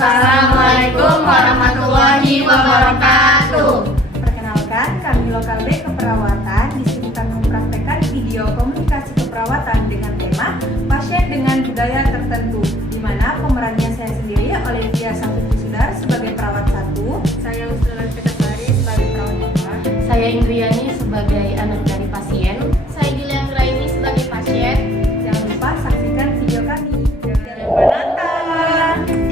Assalamualaikum warahmatullahi wabarakatuh. Perkenalkan, kami Lokal B Keperawatan disibukkan mempraktekkan video komunikasi keperawatan dengan tema pasien dengan budaya tertentu, di mana pemerannya saya sendiri, Olivia Safitri Sudar sebagai perawat 1, Saya Usulan Petasari sebagai perawat 2. Saya Indriani sebagai anak dari pasien. Saya Julian Graini sebagai pasien. Jangan lupa saksikan video kami. Jangan lupa nonton.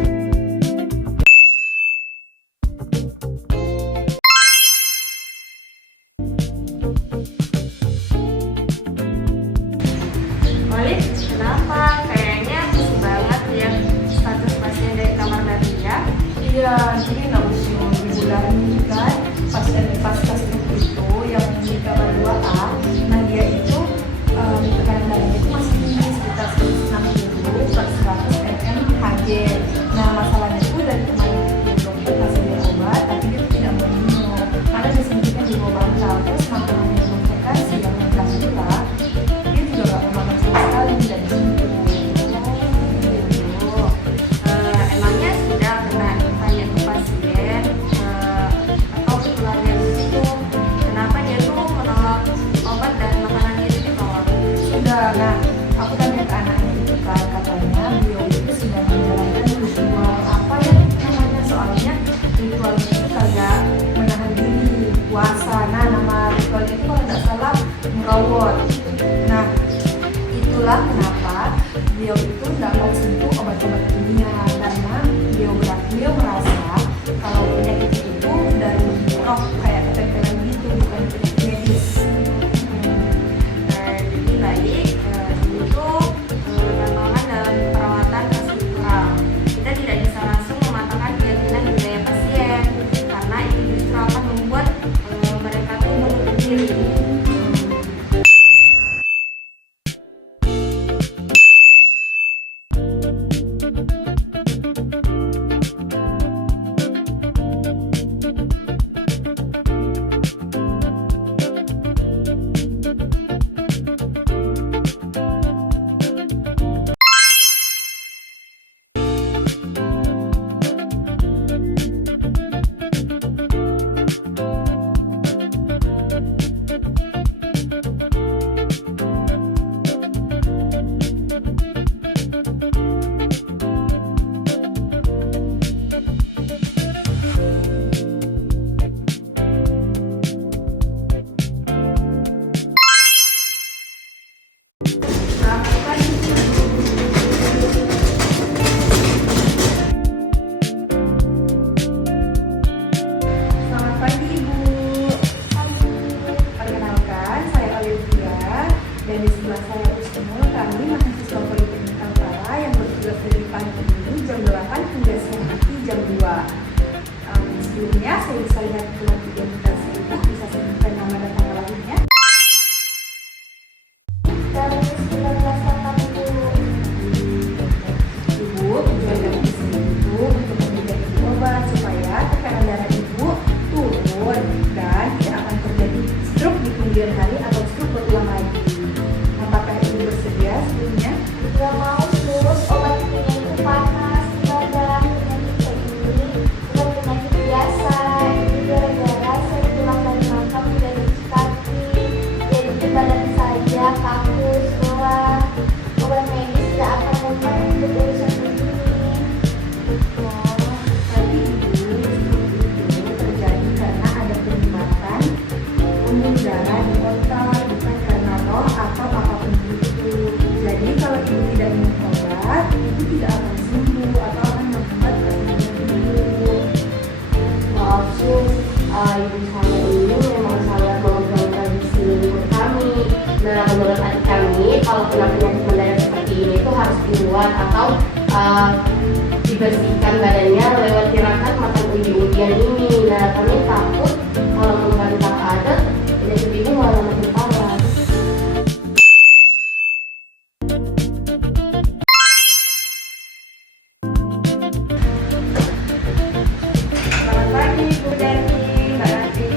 Olive, kenapa? Kayaknya pusing banget ya status pasien dari kamar darurat. Iya, jadi nggak usah dibulani kan pasien pas kasus itu yang di kamar 2A. Nah dia itu tekanan darahnya itu masih tinggi sekitar 160 per 100 mm Hg. Nah masalahnya itu dari kemarin dokter kasih dia obat, tapi dia tidak mau minum karena disuntikan di bawah bantal. Terus makanan yang memperkasi yang gula, dia juga nggak mau makan sama sekali dan disuntik. Emangnya sudah pernah tanya ke pasien atau ke keluarga itu kenapa dia tuh menolak obat dan makanannya itu ditolak? Sudah, nah aku tanya ke anaknya itu kan, katanya beliau itu sedang menjalankan ritual apa ya namanya, soalnya ritualnya itu kagak menahan diri puasa. Nah nama ritualnya itu kalau nggak salah merawat. Nah itulah kenapa beliau itu nggak mau sentuh obat-obat kimia, karena beliau merasa kalau penyakit itu dari roh kayak ketempelan gitu, bukan penyakit medis. Jadi baik, ini tuh pertolongan dalam perawatan masih kurang. Kita tidak bisa langsung mematahkan keyakinan budaya pasien karena itu justru akan membuat mereka tuh menutup diri. Selamat pagi Ibu. Perkenalkan, saya Olivia dan di sebelah saya Usnul. Kami mahasiswa Politeknik Kaltara yang bertugas dari pagi ini jam 8 hingga siang nanti jam 2. Sebelumnya saya bisa lihat surat identitas Ibu, bisa sebutkan nama dan tanggal lahirnya. Dari 1980. Ibu, tujuan kami di sini itu untuk memberikan Ibu obat supaya tekanan darah Ibu turun dan tidak akan terjadi stroke di kemudian hari atau stroke berulang lagi. Apakah Ibu bersedia sebelumnya? Gak mau terus obat kimia itu panas, badan penyakit kayak gini bukan penyakit biasa. Ini gara-gara saya pulang dari makam tidak cuci kaki, jadi badan saya kaku, sekolah. Obat medis tidak akan membuat untuk urusan begini. Tapi Ibu, stroke itu terjadi karena ada penyumbatan pembuluh darah di otak, bukan karena roh atau apapun itu. Jadi kalau Ibu tidak minum obat, Ibu tidak akan sembuh atau akan menghambat perkembangan Ibu. Maaf sus, ibu saya ini memang sangat memegang tradisi leluhur kami. Nah, menurut adik kami, kalau kena penyakit mendadak seperti ini itu harus diruat atau dibersihkan badannya lewat tirakat makan ubi-ubian ini. Nah, kami takut kalau membantah adat penyakit ibu malah makin parah. Selamat pagi Bu Dani, Mbak Rati.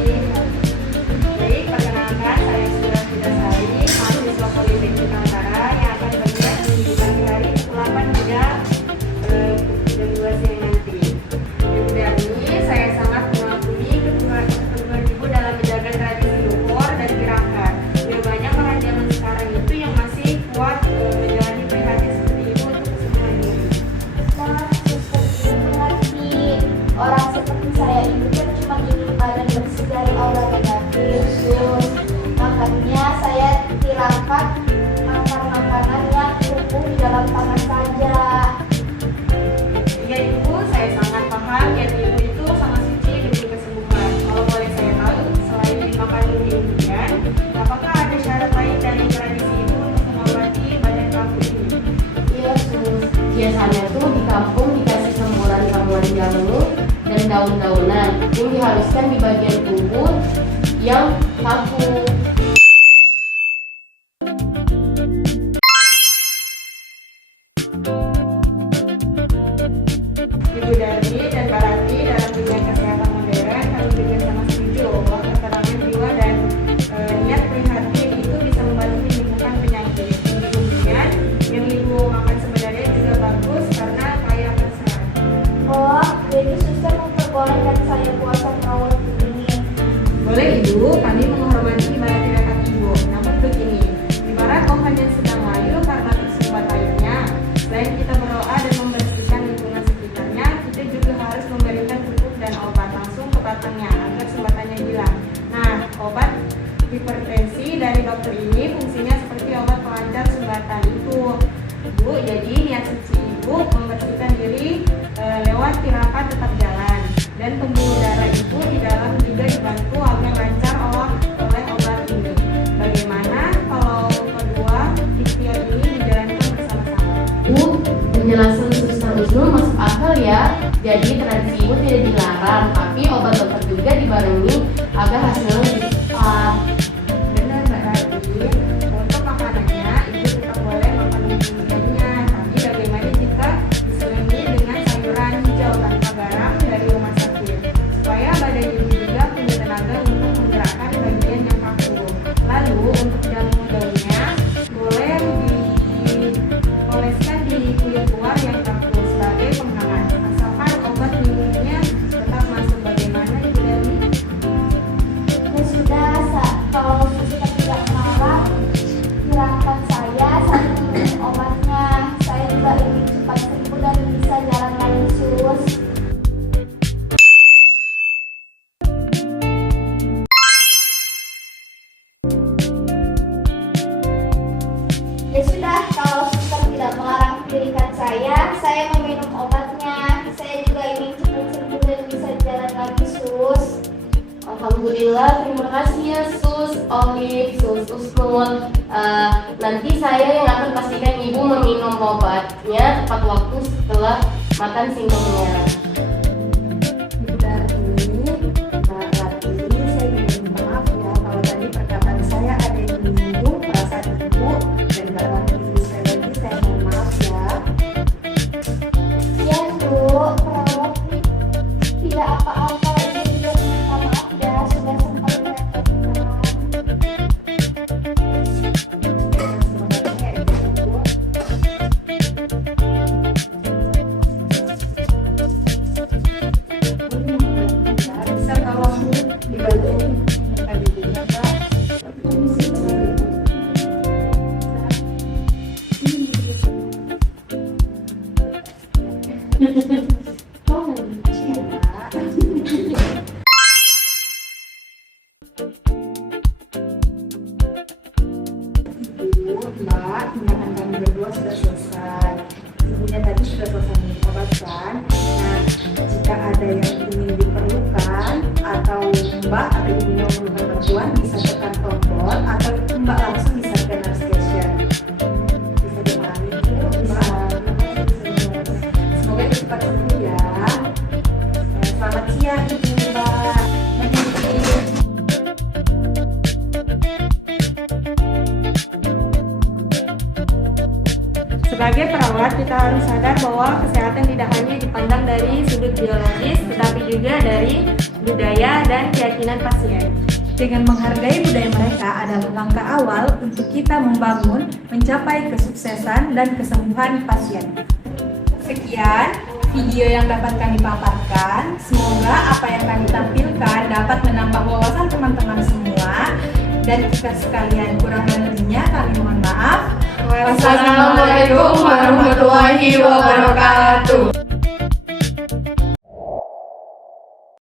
Baik, perkenalkan saya Surat Petasari, mahasiswa Politeknik Kaltara yang akan bergerak di pagi hari 8 hingga jam 2 siang nanti. daun jamu dan daun-daunan yang dihaluskan di bagian tubuh yang kaku. Ibu Darmi dan Mbak Rati dalam bidang kesehatan modern kami juga sangat setuju bahwa keterangan jiwa dan niat prihatin itu bisa membantu menyembuhkan penyakit. Kemudian yang ibu makan sebenarnya juga bagus karena kaya akan serat. Oh, jadi suster memperbolehkan saya puasa merawat ini. Boleh ibu, kami menghormati ibarat tirakat ibu. Namun begini, ibarat hanya sedang layu karena tersumbat airnya. Selain kita berdoa dan membersihkan lingkungan sekitarnya, kita juga harus memberikan pupuk dan obat langsung ke batangnya agar sumbatannya hilang. Nah, obat hipertensi dari dokter ini fungsinya seperti obat pelancar sumbatan itu. Bu, jadi niat suci ibu membersihkan diri lewat tirakat tetap jalan, dan pembuluh darah ibu di dalam juga dibantu agar lancar oleh obat ini. Bagaimana kalau kedua ikhtiar ini dijalankan bersama-sama? Bu, penjelasan Suster Usnul masuk akal ya. Jadi tradisi ibu tidak dilarang, tapi obat dokter juga dibarengi agar hasilnya lebih cepat. Benar Mbak Rati, untuk makanannya ibu tetap boleh makan minumnya, tapi bagaimana jika diselingi dengan sayuran hijau tanpa garam dari rumah sakit, supaya badan ibu juga punya tenaga untuk menggerakkan bagian yang kaku. Lalu untuk jamu daunnya boleh dioleskan di kulit luar yang kaku sebagai penghangat, asalkan obat minumnya tetap masuk. Bagaimana ibu Darmi? Ya sudah, kalau suster tidak marah, silahkan saya minum obatnya. Saya juga ingin cepat sembuh dan bisa jalan lagi, sus. Ya sudah, kalau suster tidak melarang dirikan saya meminum obatnya. Saya juga ingin cepat sembuh dan bisa jalan lagi, sus. Alhamdulillah, terima kasih ya Sus Olive, Sus Usnul. Nanti saya yang akan pastikan ibu meminum obatnya tepat waktu setelah makan singkongnya. Ibu Darmi, Mbak Rati, saya ingin minta maaf ya kalau tadi perkataan saya ada yang menyinggung perasaan ibu dan Mbak Rati. Sekali lagi saya mohon maaf ya. Ya Bu, perawat tidak apa-apa. Ibu juga minta maaf ya, sudah sempat merepotkan. Bisa tolong dibantu tadi juga Pak. Ibu, Mbak, tindakan kami berdua sudah selesai. Ibunya tadi sudah selesai minum obat kan? Nah, jika ada yang ingin diperlukan atau Mbak atau ibunya memerlukan bantuan, bisa tekan tombol atau Mbak langsung bisa ke nurse station. Bisa dipahami Bu, Mbak. Semoga cepat sembuh ya. Selamat siang Ibu, Mbak. Sebagai perawat, kita harus sadar bahwa kesehatan tidak hanya dipandang dari sudut biologis, tetapi juga dari budaya dan keyakinan pasien. Dengan menghargai budaya mereka adalah langkah awal untuk kita membangun, mencapai kesuksesan dan kesembuhan pasien. Sekian video yang dapat kami paparkan. Semoga apa yang kami tampilkan dapat menambah wawasan teman-teman semua. Dan jika sekalian kurang dan lebihnya, kami mohon maaf. Wassalamualaikum warahmatullahi wabarakatuh.